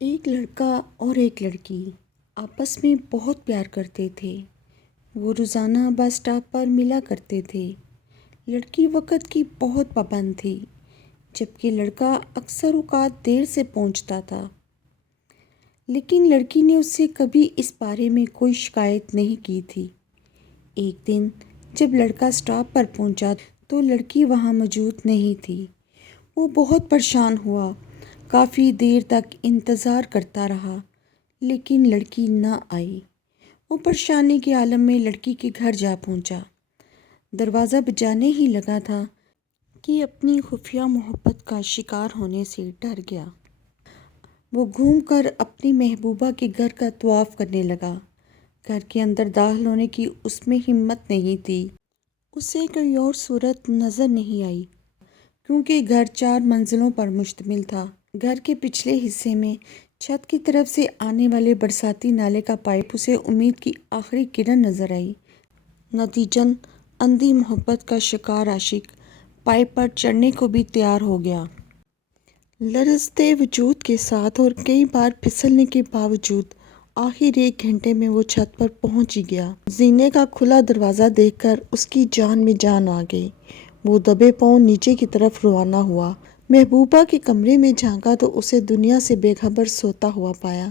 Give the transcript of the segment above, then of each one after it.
ایک لڑکا اور ایک لڑکی آپس میں بہت پیار کرتے تھے۔ وہ روزانہ بس اسٹاپ پر ملا کرتے تھے۔ لڑکی وقت کی بہت پابند تھی، جبکہ لڑکا اکثر اوقات دیر سے پہنچتا تھا۔ لیکن لڑکی نے اس سے کبھی اس بارے میں کوئی شکایت نہیں کی تھی۔ ایک دن جب لڑکا اسٹاپ پر پہنچا تو لڑکی وہاں موجود نہیں تھی۔ وہ بہت پریشان ہوا، کافی دیر تک انتظار کرتا رہا، لیکن لڑکی نہ آئی۔ وہ پریشانی کے عالم میں لڑکی کے گھر جا پہنچا۔ دروازہ بجانے ہی لگا تھا کہ اپنی خفیہ محبت کا شکار ہونے سے ڈر گیا۔ وہ گھوم کر اپنی محبوبہ کے گھر کا طواف کرنے لگا۔ گھر کے اندر داخل ہونے کی اس میں ہمت نہیں تھی۔ اسے کوئی اور صورت نظر نہیں آئی، کیونکہ گھر 4 منزلوں پر مشتمل تھا۔ گھر کے پچھلے حصے میں چھت کی طرف سے آنے والے برساتی نالے کا پائپ اسے امید کی آخری کرن نظر آئی۔ نتیجتاً اندھی محبت کا شکار عاشق پائپ پر چڑھنے کو بھی تیار ہو گیا۔ لرزتے وجود کے ساتھ اور کئی بار پھسلنے کے باوجود آخر 1 گھنٹے میں وہ چھت پر پہنچ ہی گیا۔ زینے کا کھلا دروازہ دیکھ کر اس کی جان میں جان آ گئی۔ وہ دبے پاؤں نیچے کی طرف روانہ ہوا۔ محبوبہ کے کمرے میں جھانکا تو اسے دنیا سے بے خبر سوتا ہوا پایا۔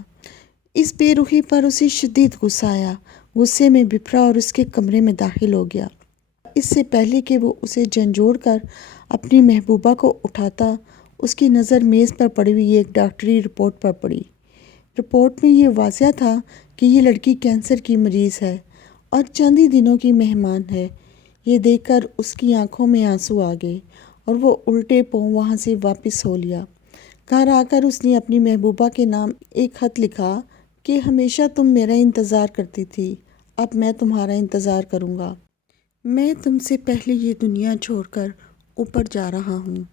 اس بے رخی پر اسے شدید غصہ آیا۔ غصے میں بھرا اور اس کے کمرے میں داخل ہو گیا۔ اس سے پہلے کہ وہ اسے جھنجھوڑ کر اپنی محبوبہ کو اٹھاتا، اس کی نظر میز پر پڑی ہوئی ایک ڈاکٹری رپورٹ پر پڑی۔ رپورٹ میں یہ واضح تھا کہ یہ لڑکی کینسر کی مریض ہے اور چند ہی دنوں کی مہمان ہے۔ یہ دیکھ کر اس کی آنکھوں میں آنسو آ گئے اور وہ الٹے پاؤں وہاں سے واپس ہو لیا۔ گھر آ کر اس نے اپنی محبوبہ کے نام ایک خط لکھا کہ ہمیشہ تم میرا انتظار کرتی تھی، اب میں تمہارا انتظار کروں گا۔ میں تم سے پہلے یہ دنیا چھوڑ کر اوپر جا رہا ہوں۔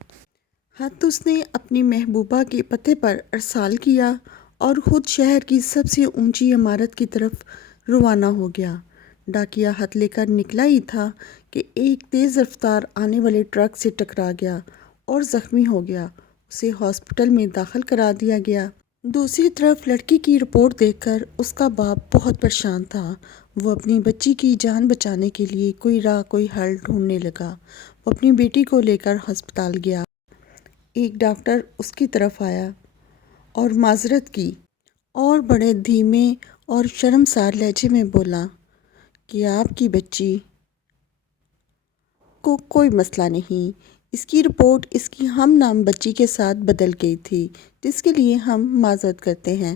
خط اس نے اپنی محبوبہ کے پتے پر ارسال کیا اور خود شہر کی سب سے اونچی عمارت کی طرف روانہ ہو گیا۔ ڈاکیا خط لے کر نکلا ہی تھا کہ ایک تیز رفتار آنے والے ٹرک سے ٹکرا گیا اور زخمی ہو گیا۔ اسے ہاسپٹل میں داخل کرا دیا گیا۔ دوسری طرف لڑکی کی رپورٹ دیکھ کر اس کا باپ بہت پریشان تھا۔ وہ اپنی بچی کی جان بچانے کے لیے کوئی راہ کوئی حل ڈھونڈنے لگا۔ وہ اپنی بیٹی کو لے کر ہسپتال گیا۔ ایک ڈاکٹر اس کی طرف آیا اور معذرت کی اور بڑے دھیمے اور شرمسار لہجے میں بولا کہ آپ کی بچی کو کوئی مسئلہ نہیں۔ اس کی رپورٹ اس کی ہم نام بچی کے ساتھ بدل گئی تھی، جس کے لیے ہم معذرت کرتے ہیں۔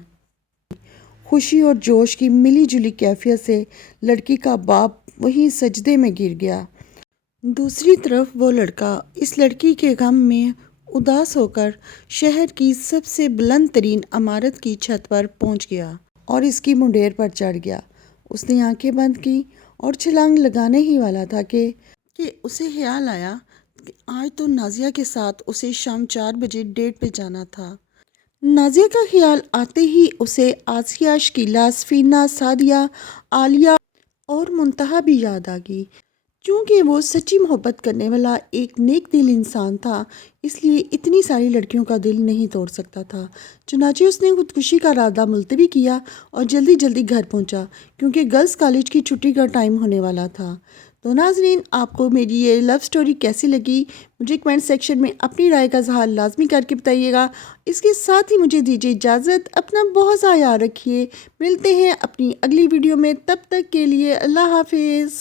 خوشی اور جوش کی ملی جلی کیفیت سے لڑکی کا باپ وہیں سجدے میں گر گیا۔ دوسری طرف وہ لڑکا اس لڑکی کے غم میں اداس ہو کر شہر کی سب سے بلند ترین عمارت کی چھت پر پہنچ گیا اور اس کی منڈیر پر چڑھ گیا۔ اس نے آنکھیں بند کی اور چھلانگ لگانے ہی والا تھا کہ اسے خیال آیا کہ آج تو نازیہ کے ساتھ اسے شام 4 بجے ڈیٹ پہ جانا تھا۔ نازیہ کا خیال آتے ہی اسے آسیہ، شکیلہ، سفینہ، سعدیہ، عالیہ اور منتہا بھی یاد آ گئی۔ چونکہ وہ سچی محبت کرنے والا ایک نیک دل انسان تھا، اس لیے اتنی ساری لڑکیوں کا دل نہیں توڑ سکتا تھا۔ چنانچہ اس نے خودکشی کا ارادہ ملتوی کیا اور جلدی جلدی گھر پہنچا، کیونکہ گرلز کالج کی چھٹی کا ٹائم ہونے والا تھا۔ تو ناظرین، آپ کو میری یہ لو سٹوری کیسی لگی؟ مجھے کمنٹ سیکشن میں اپنی رائے کا اظہار لازمی کر کے بتائیے گا۔ اس کے ساتھ ہی مجھے دیجیے اجازت، اپنا بہت سا خیال رکھیے۔ ملتے ہیں اپنی اگلی ویڈیو میں، تب تک کے لیے اللہ حافظ۔